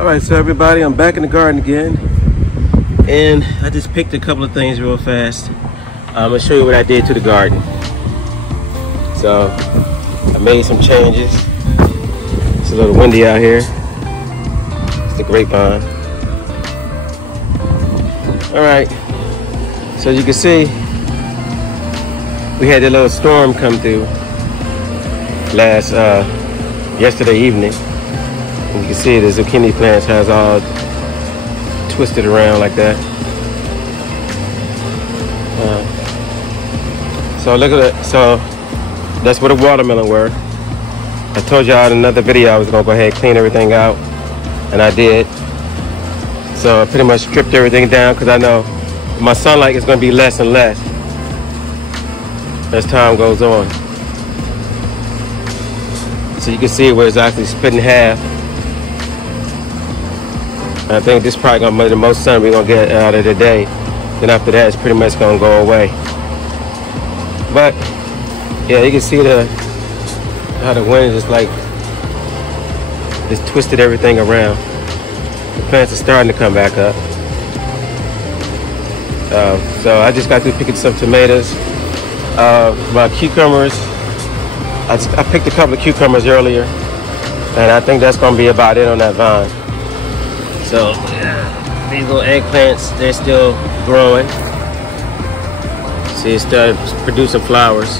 All right, so everybody, I'm back in the garden again, and I just picked a couple of things real fast. I'm gonna show you what I did to the garden. So I made some changes. It's a little windy out here. It's the grapevine. All right, so you can see we had a little storm come through yesterday evening. And you can see the zucchini plants has all twisted around like that. So look at it. So that's where the watermelon were. I told y'all in another video I was gonna go ahead and clean everything out, and I did. So I pretty much stripped everything down because I know my sunlight is gonna be less and less as time goes on. So you can see where it's actually split in half. I think this is probably gonna be the most sun we're gonna get out of the day. Then after that, it's pretty much gonna go away. But yeah, you can see how the wind just twisted everything around. The plants are starting to come back up. So I just got through picking some tomatoes. My cucumbers, I picked a couple of cucumbers earlier, and I think that's gonna be about it on that vine. So yeah, these little eggplants, they're still growing. See, it started producing flowers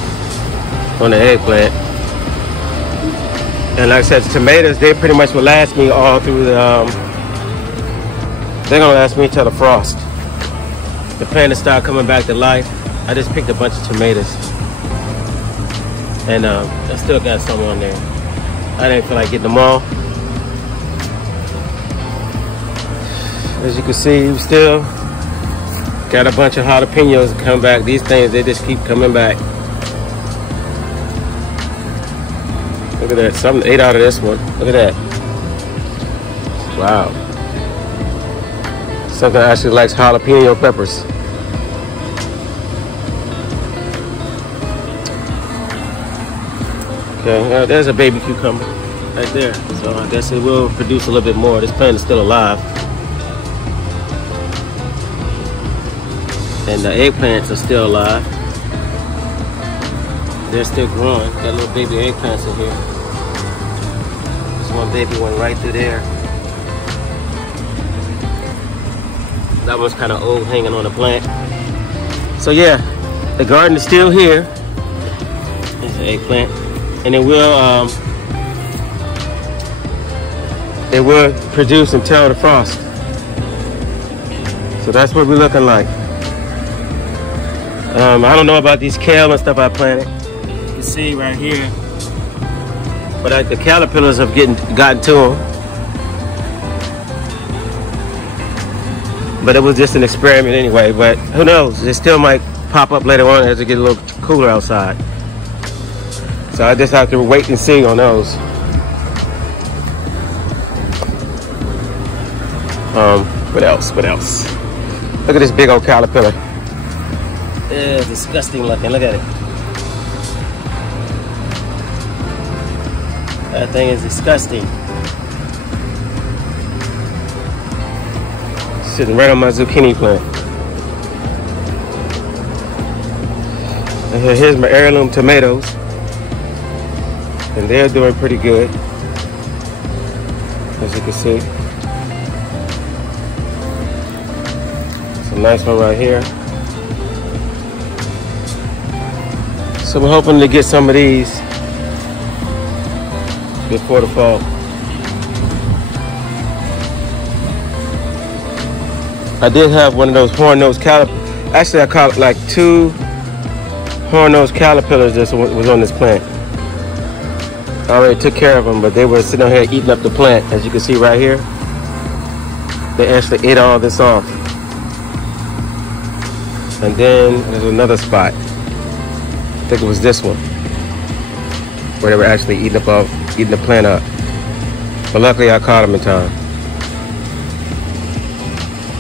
on the eggplant. And like I said, the tomatoes, they pretty much will last me all through the, they're gonna last me until the frost. The plant will start coming back to life. I just picked a bunch of tomatoes. And I still got some on there. I didn't feel like getting them all. As you can see, we still got a bunch of jalapenos to come back. These things, they just keep coming back. Look at that, something ate out of this one. Look at that. Wow. Something actually likes jalapeno peppers. Okay, there's a baby cucumber right there. So I guess it will produce a little bit more. This plant is still alive. And the eggplants are still alive. They're still growing. Got little baby eggplants in here. This one baby went right through there. That one's kind of old, hanging on the plant. So yeah, the garden is still here. There's an eggplant. And it will produce until the frost. So that's what we're looking like. I don't know about these kale and stuff I planted. You can see right here, but the caterpillars have gotten to them. But it was just an experiment anyway. But who knows? It still might pop up later on as it gets a little cooler outside. So I just have to wait and see on those. What else? What else? Look at this big old caterpillar. It's disgusting looking. Look at it. That thing is disgusting. Sitting right on my zucchini plant. And here's my heirloom tomatoes. And they're doing pretty good, as you can see. It's a nice one right here. So we're hoping to get some of these before the fall. I did have one of those horn-nosed caterpillars. Actually, I caught like 2 horn-nosed caterpillars that was on this plant. I already took care of them, but they were sitting out here eating up the plant. As you can see right here, they actually ate all this off. And then there's another spot. I think it was this one, where they were actually eating the plant up. But luckily I caught them in time.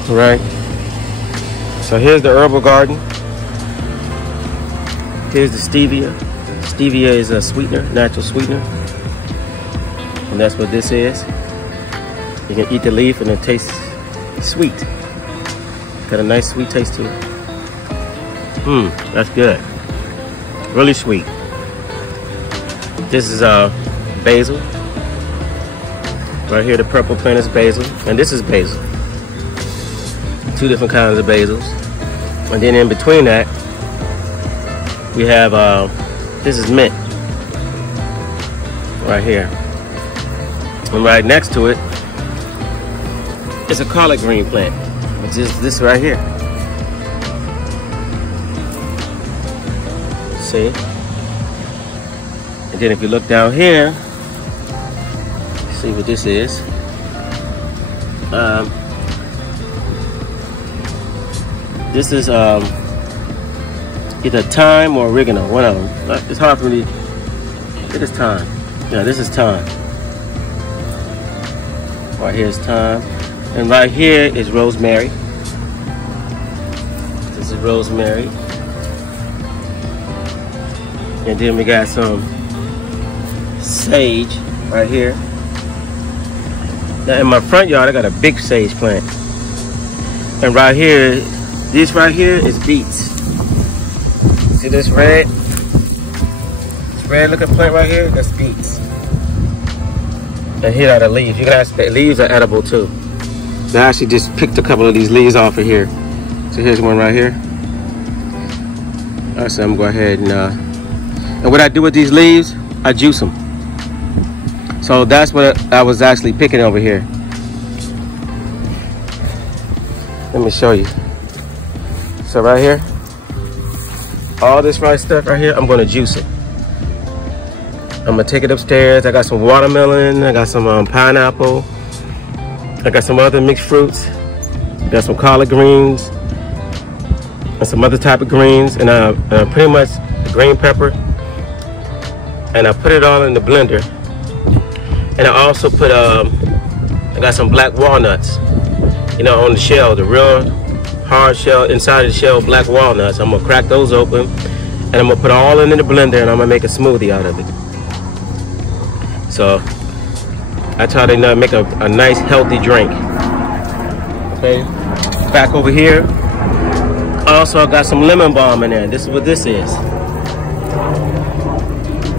All right. So here's the herbal garden. Here's the stevia. Stevia is a sweetener, natural sweetener. And that's what this is. You can eat the leaf and it tastes sweet. Got a nice sweet taste to it. That's good. Really sweet. This is basil. Right here, the purple plant is basil, and this is basil. Two different kinds of basils. And then in between that, we have, this is mint. Right here. And right next to it is a collard green plant, which is this right here. See? And then if you look down here, see what this is. This is either thyme or oregano, one of them. It's hard for me to, it is thyme. Yeah, this is thyme. Right here is thyme. And right here is rosemary. This is rosemary. And then we got some sage right here. Now in my front yard, I got a big sage plant. And right here, this right here is beets. See this red? This red looking plant right here, that's beets. And here are the leaves. You can actually, leaves are edible too. I actually just picked a couple of these leaves off of here. So here's one right here. All right, so I'm gonna go ahead and what I do with these leaves, I juice them. So that's what I was actually picking over here. Let me show you. So right here, all this right stuff right here, I'm gonna juice it. I'm gonna take it upstairs. I got some watermelon, I got some pineapple, I got some other mixed fruits, got some collard greens, and some other type of greens, and pretty much green pepper. And I put it all in the blender. And I also put, I got some black walnuts, you know, on the shell, the real hard shell, inside of the shell, black walnuts. I'm gonna crack those open, and I'm gonna put all in the blender, and I'm gonna make a smoothie out of it. So that's how they make a nice healthy drink. Okay, back over here. Also, I got some lemon balm in there. This is what this is.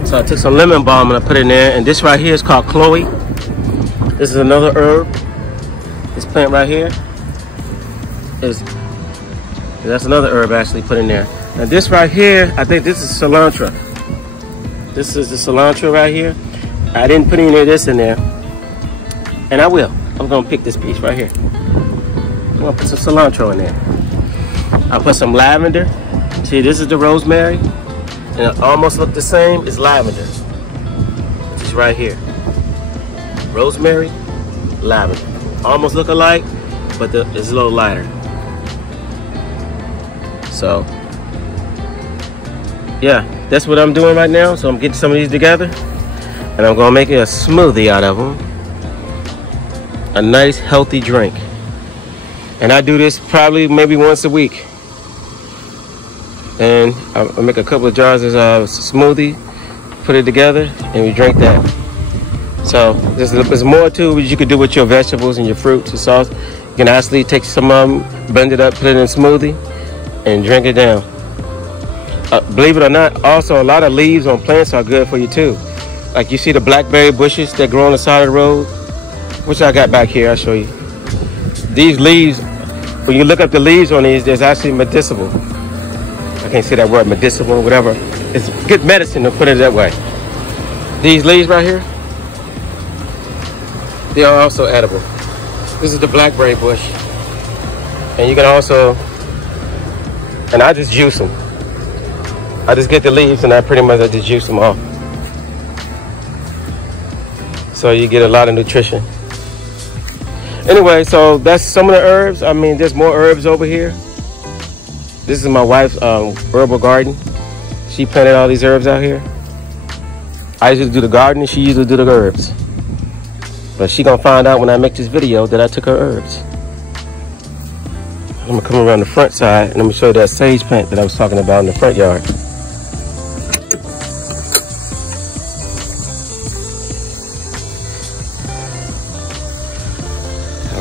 So I took some lemon balm and I put it in there, and this right here is called Chloe. This is another herb. This plant right here that's another herb actually put in there. Now this right here, I think this is cilantro. This is the cilantro right here. I didn't put any of this in there, and I will. I'm gonna pick this piece right here. I'm gonna put some cilantro in there. I'll put some lavender. See, this is the rosemary. And it almost look the same as lavender, which is right here. Rosemary, lavender. Almost look alike, but it's a little lighter. So, yeah, that's what I'm doing right now. So I'm getting some of these together, and I'm gonna make a smoothie out of them. A nice, healthy drink. And I do this probably maybe once a week. And I'll make a couple of jars of smoothie, put it together, and we drink that. So there's more to what you could do with your vegetables and your fruits and sauce. You can actually take some of them, blend it up, put it in a smoothie, and drink it down. Believe it or not, also a lot of leaves on plants are good for you too. Like you see the blackberry bushes that grow on the side of the road, which I got back here, I'll show you. These leaves, when you look up the leaves on these, there's actually medicinal. I can't say that word, medicinal or whatever. It's good medicine to put it that way. These leaves right here, they are also edible. This is the blackberry bush. And you can also, and I just juice them. I just get the leaves and I pretty much just juice them off. So you get a lot of nutrition. Anyway, so that's some of the herbs. I mean, there's more herbs over here. This is my wife's herbal garden. She planted all these herbs out here. I usually do the garden and she usually do the herbs. But she gonna find out when I make this video that I took her herbs. I'm gonna come around the front side and I'm gonna show you that sage plant that I was talking about in the front yard.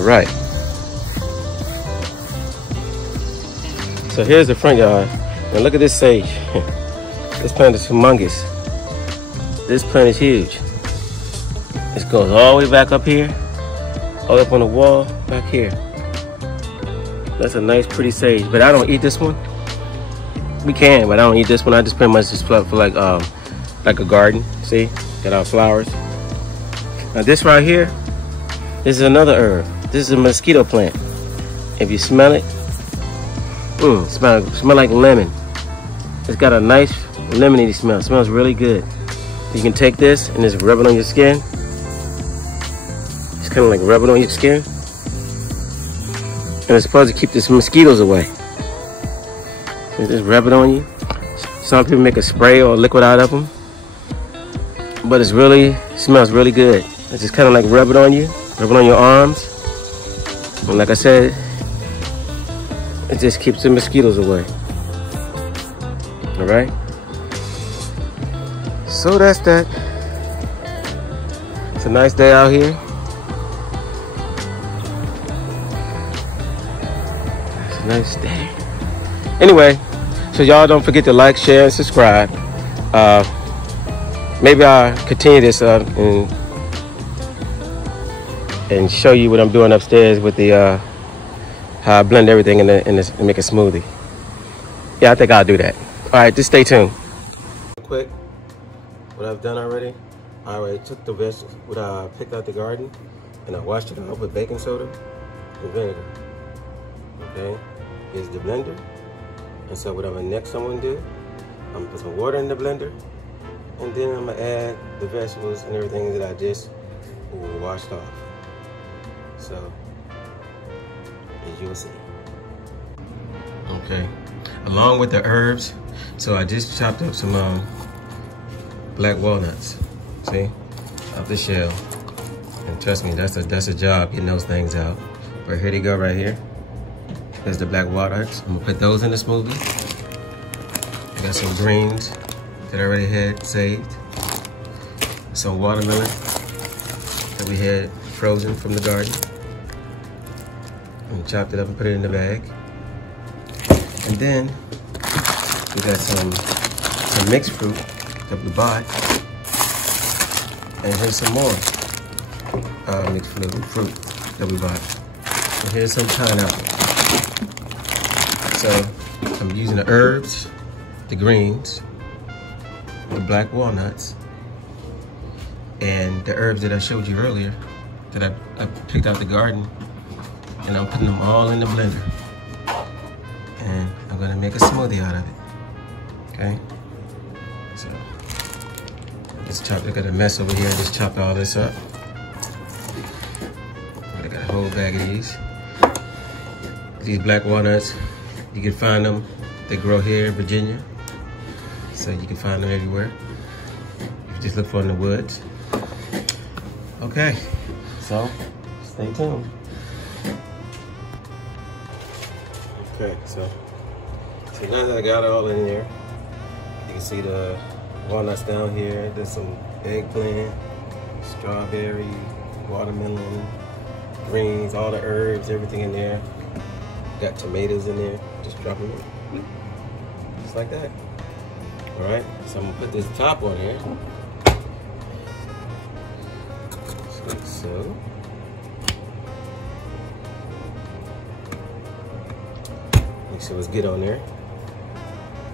All right. So here's the front yard. Now look at this sage. This plant is humongous. This plant is huge. This goes all the way back up here, all the way up on the wall back here. That's a nice, pretty sage. But I don't eat this one. We can, but I don't eat this one. I just pretty much just for like a garden. See, got our flowers. Now this right here, this is another herb. This is a mosquito plant. If you smell it, smell like lemon. It's got a nice lemony smell. It smells really good. You can take this and just rub it on your skin. It's kind of like rub it on your skin. And it's supposed to keep the mosquitoes away. So just rub it on you. Some people make a spray or a liquid out of them. But it's really, smells really good. It's just kind of like rub it on you. Rub it on your arms. And like I said, it just keeps the mosquitoes away. All right. So that's that. It's a nice day out here. It's a nice day. Anyway, so y'all don't forget to like, share, and subscribe. Maybe I'll continue this and show you what I'm doing upstairs with the how I blend everything and make a smoothie. Yeah, I think I'll do that. All right, just stay tuned. Quick, what I've done already, I already took the vegetables, what I picked out the garden, and I washed it off with baking soda and vinegar. Okay, here's the blender. And so what next I'm gonna do, I'm gonna put some water in the blender, and then I'm gonna add the vegetables and everything that I just washed off. So, as you'll see. Okay, along with the herbs, so I just chopped up some black walnuts. See, off the shell. And trust me, that's a job getting those things out. But here they go right here. There's the black walnuts. I'm gonna put those in the smoothie. I got some greens that I already had saved. Some watermelon that we had frozen from the garden. And chopped it up and put it in the bag. And then we got some mixed fruit that we bought. And here's some more mixed fruit that we bought. And here's some pineapple. So I'm using the herbs, the greens, the black walnuts, and the herbs that I showed you earlier that I picked out the garden, and I'm putting them all in the blender. And I'm gonna make a smoothie out of it, okay? So, let's chop, look at the mess over here, I just chopped all this up. I got a whole bag of these. These black walnuts, you can find them, they grow here in Virginia. So you can find them everywhere. You just look for them in the woods. Okay, so stay tuned. Okay, so now that I got it all in there, you can see the walnuts down here. There's some eggplant, strawberry, watermelon, greens, all the herbs, everything in there. Got tomatoes in there, just drop them in. Just like that. All right, so I'm gonna put this top on here. Just like so. Make sure it's good on there.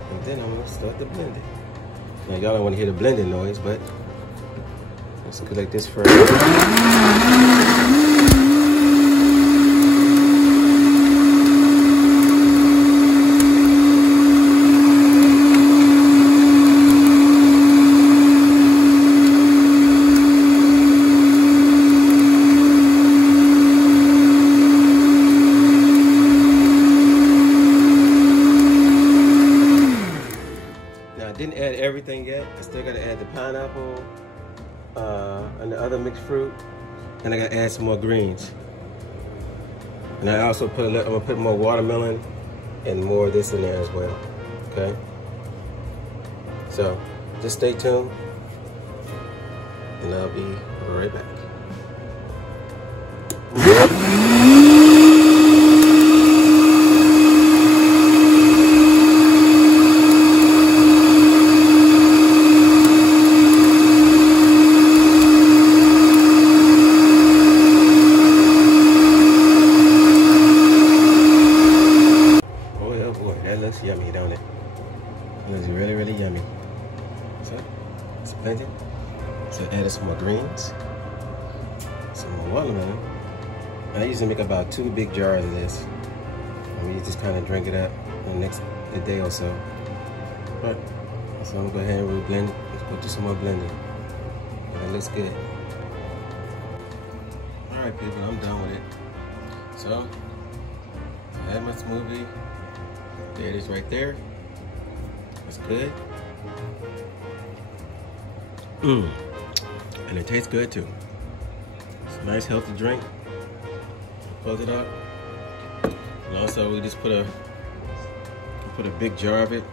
And then I'm gonna start the blending. Now y'all don't want to hear the blending noise, but let's go like this first. Everything yet. I still gotta add the pineapple and the other mixed fruit, and I gotta add some more greens. And I also I'm gonna put more watermelon and more of this in there as well. Okay. So just stay tuned, and I'll be right back. added some more greens, some more watermelon. I usually make about 2 big jars of this. And we just kind of drink it up in the day or so. But so I'm gonna go ahead and blend. Let's go do some more blending. And it looks good. All right, people, I'm done with it. So I had my smoothie. There it is right there. It's good. And it tastes good too. It's a nice healthy drink. Close it up. And also we just put a big jar of it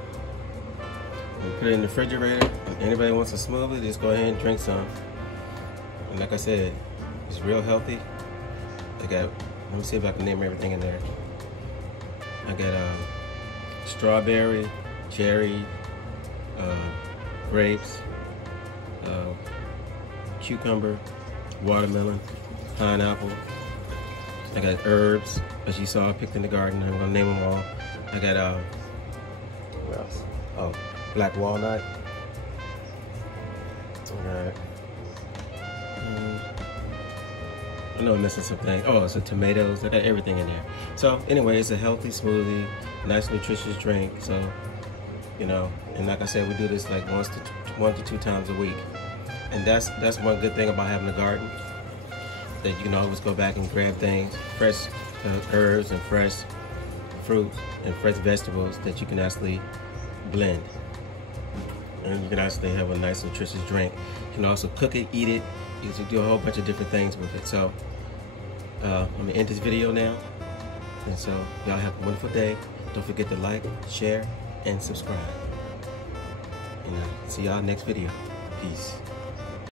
and put it in the refrigerator. If anybody wants a smoothie, just go ahead and drink some. And like I said, it's real healthy. I got, let me see if I can name everything in there. I got strawberry, cherry, grapes, cucumber, watermelon, pineapple. I got herbs, as you saw, I picked in the garden. I'm gonna name them all. I got what else? Oh, black walnut. Alright. I know I'm missing some things. Oh, it's tomatoes. I got everything in there. So anyway, it's a healthy smoothie, nice nutritious drink. So, you know, and like I said, we do this like 1 to 2 times a week. And that's one good thing about having a garden, that you can always go back and grab things, fresh herbs and fresh fruits and fresh vegetables that you can actually blend. And you can actually have a nice nutritious drink. You can also cook it, eat it. You can do a whole bunch of different things with it. So I'm gonna end this video now. And so y'all have a wonderful day. Don't forget to like, share, and subscribe. And see y'all next video. Peace.